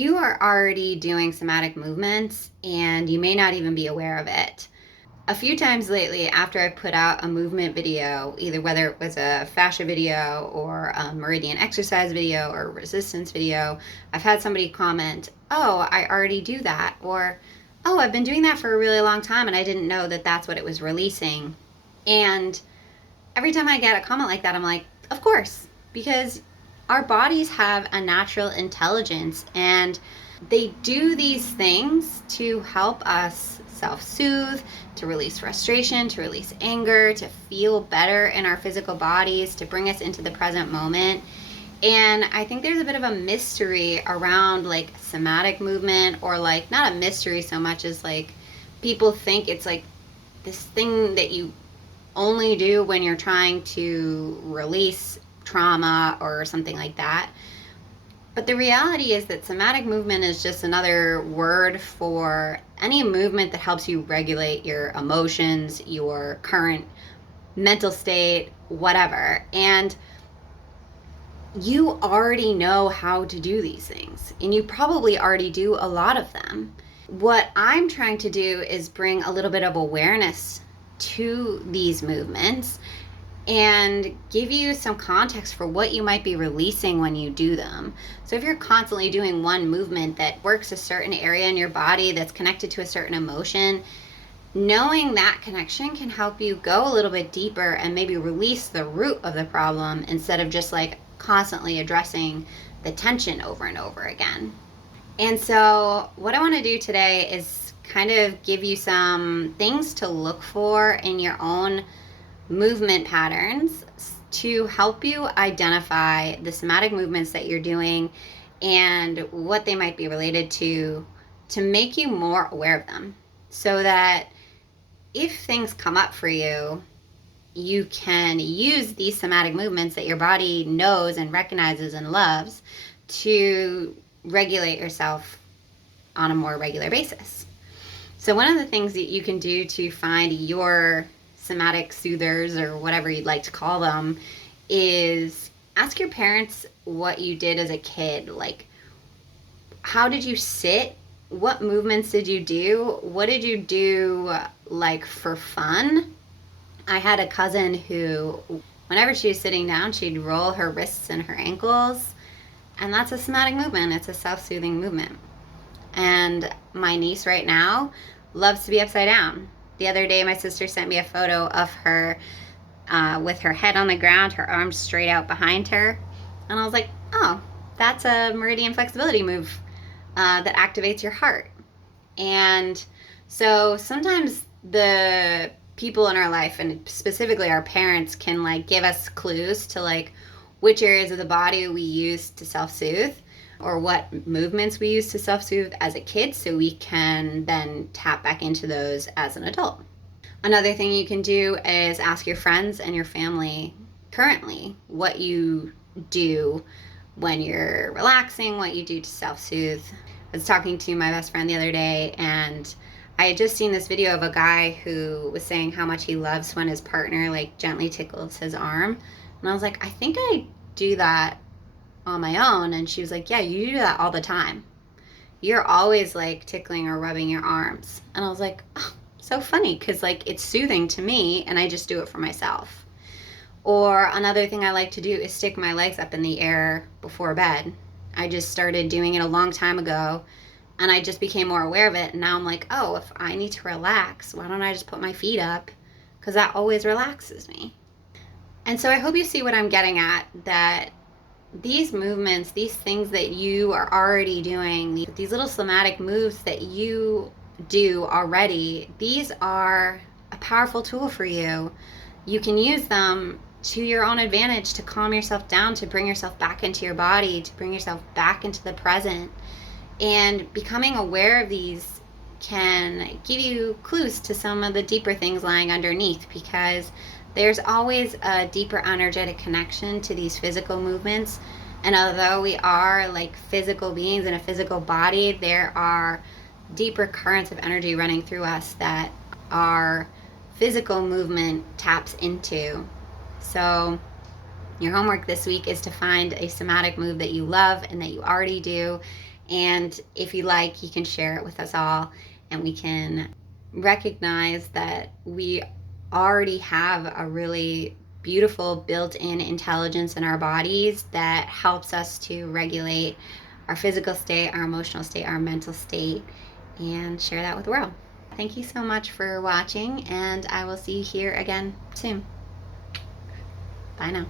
You are already doing somatic movements and you may not even be aware of it. A few times lately, after I put out a movement video, either whether it was a fascia video or a meridian exercise video or a resistance video, I've had somebody comment, "Oh, I already do that," or "Oh, I've been doing that for a really long time and I didn't know that that's what it was releasing." And every time I get a comment like that, I'm like, of course, because our bodies have a natural intelligence and they do these things to help us self soothe, to release frustration, to release anger, to feel better in our physical bodies, to bring us into the present moment. And I think there's a bit of a mystery around like somatic movement, or like not a mystery so much as like people think it's like this thing that you only do when you're trying to release trauma or something like that. But the reality is that somatic movement is just another word for any movement that helps you regulate your emotions, your current mental state, whatever. And you already know how to do these things, and you probably already do a lot of them. What I'm trying to do is bring a little bit of awareness to these movements and give you some context for what you might be releasing when you do them. So if you're constantly doing one movement that works a certain area in your body that's connected to a certain emotion, knowing that connection can help you go a little bit deeper and maybe release the root of the problem instead of just like constantly addressing the tension over and over again. And so what I want to do today is kind of give you some things to look for in your own movement patterns to help you identify the somatic movements that you're doing and what they might be related to make you more aware of them, so that if things come up for you, you can use these somatic movements that your body knows and recognizes and loves to regulate yourself on a more regular basis. So one of the things that you can do to find your somatic soothers, or whatever you'd like to call them, is ask your parents what you did as a kid. Like, how did you sit? What movements did you do? What did you do like for fun? I had a cousin who, whenever she was sitting down, she'd roll her wrists and her ankles, and that's a somatic movement. It's a self-soothing movement. And my niece right now loves to be upside down. The other day, my sister sent me a photo of her with her head on the ground, her arms straight out behind her. And I was like, oh, that's a meridian flexibility move that activates your heart. And so sometimes the people in our life, and specifically our parents, can like give us clues to like which areas of the body we use to self-soothe, or what movements we use to self-soothe as a kid, so we can then tap back into those as an adult. Another thing you can do is ask your friends and your family currently what you do when you're relaxing, what you do to self-soothe. I was talking to my best friend the other day, and I had just seen this video of a guy who was saying how much he loves when his partner like gently tickles his arm. And I was like, I think I do that on my own. And she was like, yeah, you do that all the time. You're always like tickling or rubbing your arms. And I was like, oh, so funny, because like it's soothing to me and I just do it for myself. Or another thing I like to do is stick my legs up in the air before bed. I just started doing it a long time ago, and I just became more aware of it. And now I'm like, oh, if I need to relax, why don't I just put my feet up? Because that always relaxes me. And so I hope you see what I'm getting at, that these movements, these things that you are already doing, these little somatic moves that you do already, these are a powerful tool for you. You can use them to your own advantage to calm yourself down, to bring yourself back into your body, to bring yourself back into the present. And becoming aware of these can give you clues to some of the deeper things lying underneath, because there's always a deeper energetic connection to these physical movements. And although we are like physical beings in a physical body, there are deeper currents of energy running through us that our physical movement taps into. So your homework this week is to find a somatic move that you love and that you already do, And if you like, you can share it with us all, and we can recognize that we already have a really beautiful built-in intelligence in our bodies that helps us to regulate our physical state, our emotional state, our mental state, and share that with the world. Thank you so much for watching, and I will see you here again soon. Bye now.